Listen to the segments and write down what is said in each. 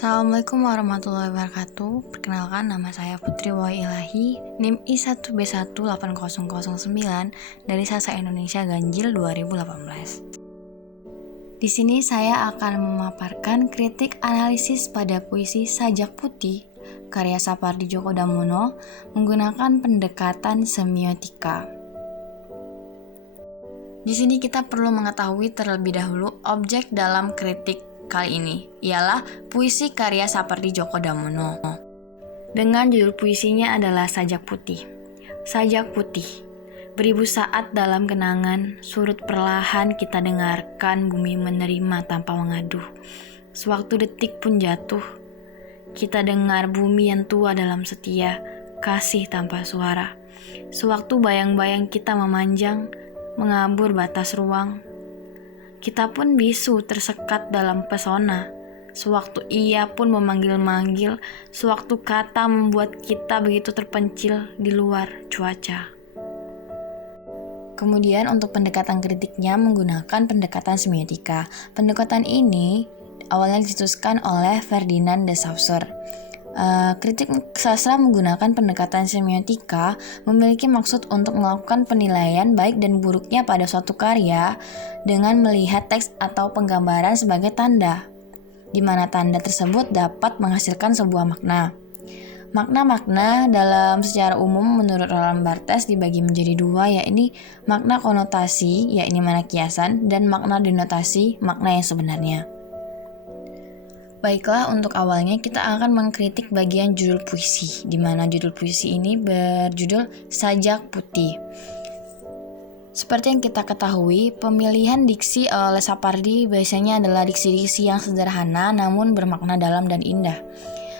Assalamualaikum warahmatullahi wabarakatuh. Perkenalkan, nama saya Putri Wahyu Ilahi, NIM I1B18009 dari Sasa Indonesia Ganjil 2018. Di sini saya akan memaparkan kritik analisis pada puisi Sajak Putih karya Sapardi Djoko Damono menggunakan pendekatan semiotika. Di sini kita perlu mengetahui terlebih dahulu objek dalam kritik kali ini ialah puisi karya Sapardi Djoko Damono. Dengan judul puisinya adalah Sajak Putih. Sajak putih, beribu saat dalam kenangan, surut perlahan kita dengarkan bumi menerima tanpa mengaduh. Sewaktu detik pun jatuh, kita dengar bumi yang tua dalam setia, kasih tanpa suara. Sewaktu bayang-bayang kita memanjang, mengabur batas ruang, kita pun bisu tersekat dalam pesona. Sewaktu ia pun memanggil-manggil, sewaktu kata membuat kita begitu terpencil di luar cuaca. Kemudian untuk pendekatan kritiknya menggunakan pendekatan semiotika. Pendekatan ini awalnya dicetuskan oleh Ferdinand de Saussure. Kritik sastra menggunakan pendekatan semiotika memiliki maksud untuk melakukan penilaian baik dan buruknya pada suatu karya dengan melihat teks atau penggambaran sebagai tanda, di mana tanda tersebut dapat menghasilkan sebuah makna. Makna-makna dalam secara umum menurut Roland Barthes dibagi menjadi dua, yakni makna konotasi, yakni makna kiasan, dan makna denotasi, makna yang sebenarnya. Baiklah, untuk awalnya kita akan mengkritik bagian judul puisi, di mana judul puisi ini berjudul Sajak Putih. Seperti yang kita ketahui, pemilihan diksi oleh Sapardi biasanya adalah diksi-diksi yang sederhana namun bermakna dalam dan indah.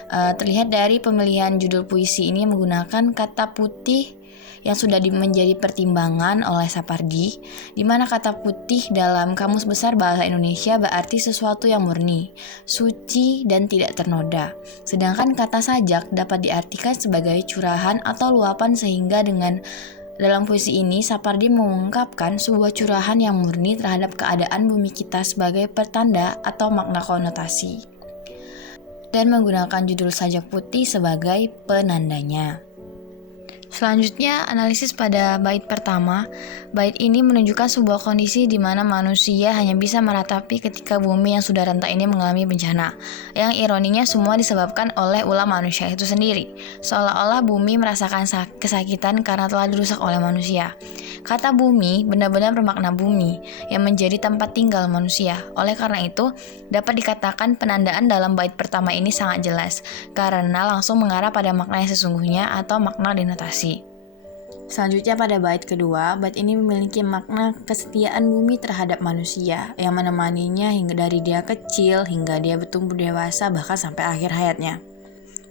Terlihat dari pemilihan judul puisi ini menggunakan kata putih yang sudah menjadi pertimbangan oleh Sapardi, di mana kata putih dalam Kamus Besar Bahasa Indonesia berarti sesuatu yang murni, suci, dan tidak ternoda. Sedangkan kata sajak dapat diartikan sebagai curahan atau luapan, sehingga dalam puisi ini Sapardi mengungkapkan sebuah curahan yang murni terhadap keadaan bumi kita sebagai pertanda atau makna konotasi, dan menggunakan judul Sajak Putih sebagai penandanya. Selanjutnya, analisis pada bait pertama. Bait ini menunjukkan sebuah kondisi di mana manusia hanya bisa meratapi ketika bumi yang sudah renta ini mengalami bencana. Yang ironinya semua disebabkan oleh ulah manusia itu sendiri. Seolah-olah bumi merasakan kesakitan karena telah dirusak oleh manusia. Kata bumi benar-benar bermakna bumi yang menjadi tempat tinggal manusia. Oleh karena itu, dapat dikatakan penandaan dalam bait pertama ini sangat jelas, karena langsung mengarah pada makna yang sesungguhnya atau makna denotasi. Selanjutnya pada bait kedua, bait ini memiliki makna kesetiaan bumi terhadap manusia yang menemaninya hingga dari dia kecil hingga dia bertumbuh dewasa bahkan sampai akhir hayatnya.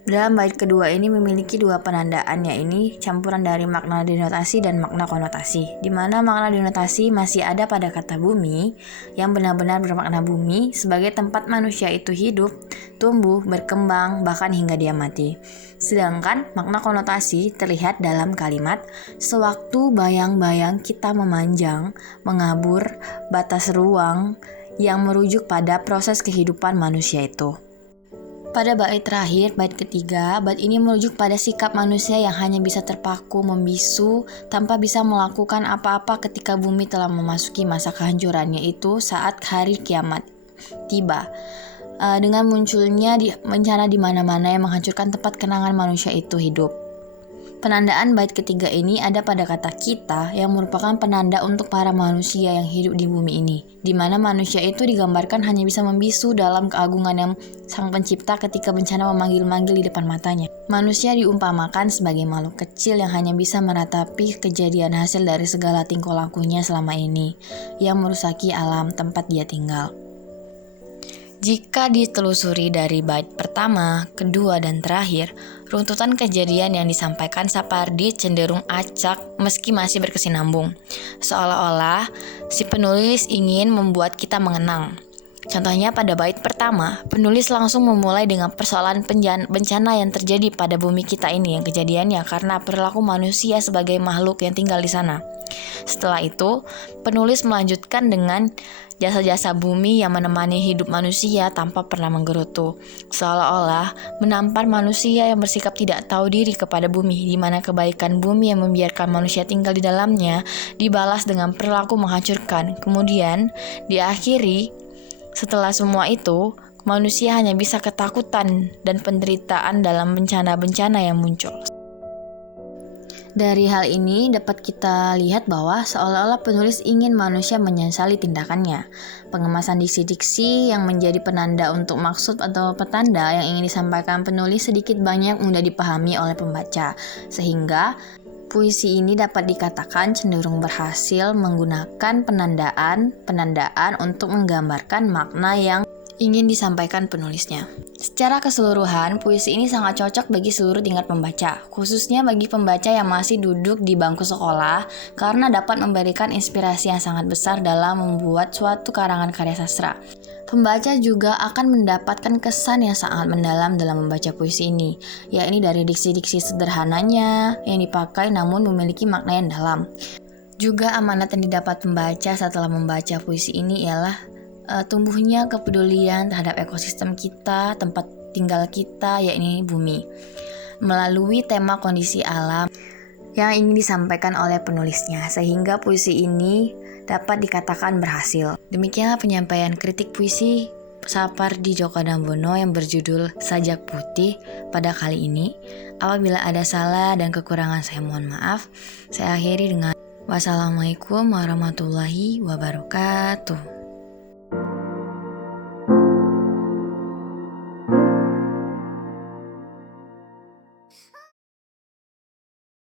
Dalam bait kedua ini memiliki dua penandaan, yaitu campuran dari makna denotasi dan makna konotasi, di mana makna denotasi masih ada pada kata bumi yang benar-benar bermakna bumi sebagai tempat manusia itu hidup, tumbuh, berkembang, bahkan hingga dia mati. Sedangkan makna konotasi terlihat dalam kalimat sewaktu bayang-bayang kita memanjang, mengabur batas ruang, yang merujuk pada proses kehidupan manusia itu. Pada bait terakhir, bait ketiga, bait ini merujuk pada sikap manusia yang hanya bisa terpaku membisu tanpa bisa melakukan apa-apa ketika bumi telah memasuki masa kehancurannya, itu saat hari kiamat tiba. Dengan munculnya bencana di mana-mana yang menghancurkan tempat kenangan manusia itu hidup. Penandaan bait ketiga ini ada pada kata kita yang merupakan penanda untuk para manusia yang hidup di bumi ini, di mana manusia itu digambarkan hanya bisa membisu dalam keagungan yang Sang Pencipta ketika bencana memanggil-manggil di depan matanya. Manusia diumpamakan sebagai makhluk kecil yang hanya bisa meratapi kejadian hasil dari segala tingkah lakunya selama ini, yang merusaki alam tempat dia tinggal. Jika ditelusuri dari bait pertama, kedua, dan terakhir, runtutan kejadian yang disampaikan Sapardi cenderung acak meski masih berkesinambung. Seolah-olah si penulis ingin membuat kita mengenang. Contohnya pada bait pertama, penulis langsung memulai dengan persoalan bencana yang terjadi pada bumi kita ini, yang kejadiannya karena perilaku manusia sebagai makhluk yang tinggal di sana. Setelah itu, penulis melanjutkan dengan jasa-jasa bumi yang menemani hidup manusia tanpa pernah menggerutu, seolah-olah menampar manusia yang bersikap tidak tahu diri kepada bumi, di mana kebaikan bumi yang membiarkan manusia tinggal di dalamnya dibalas dengan perilaku menghancurkan. Kemudian, diakhiri, setelah semua itu, manusia hanya bisa ketakutan dan penderitaan dalam bencana-bencana yang muncul. Dari hal ini dapat kita lihat bahwa seolah-olah penulis ingin manusia menyesali tindakannya. Pengemasan diksi-diksi yang menjadi penanda untuk maksud atau petanda yang ingin disampaikan penulis sedikit banyak mudah dipahami oleh pembaca, sehingga puisi ini dapat dikatakan cenderung berhasil menggunakan penandaan untuk menggambarkan makna yang ingin disampaikan penulisnya. Secara keseluruhan, puisi ini sangat cocok bagi seluruh tingkat pembaca, khususnya bagi pembaca yang masih duduk di bangku sekolah, karena dapat memberikan inspirasi yang sangat besar dalam membuat suatu karangan karya sastra. Pembaca juga akan mendapatkan kesan yang sangat mendalam dalam membaca puisi ini, yakni dari diksi-diksi sederhananya yang dipakai namun memiliki makna yang dalam. Juga amanat yang didapat pembaca setelah membaca puisi ini ialah tumbuhnya kepedulian terhadap ekosistem kita, tempat tinggal kita, yakni bumi, melalui tema kondisi alam yang ingin disampaikan oleh penulisnya, sehingga puisi ini dapat dikatakan berhasil. Demikianlah penyampaian kritik puisi Sapardi Djoko Damono yang berjudul Sajak Putih pada kali ini. Apabila ada salah dan kekurangan saya mohon maaf. Saya akhiri dengan wassalamualaikum warahmatullahi wabarakatuh.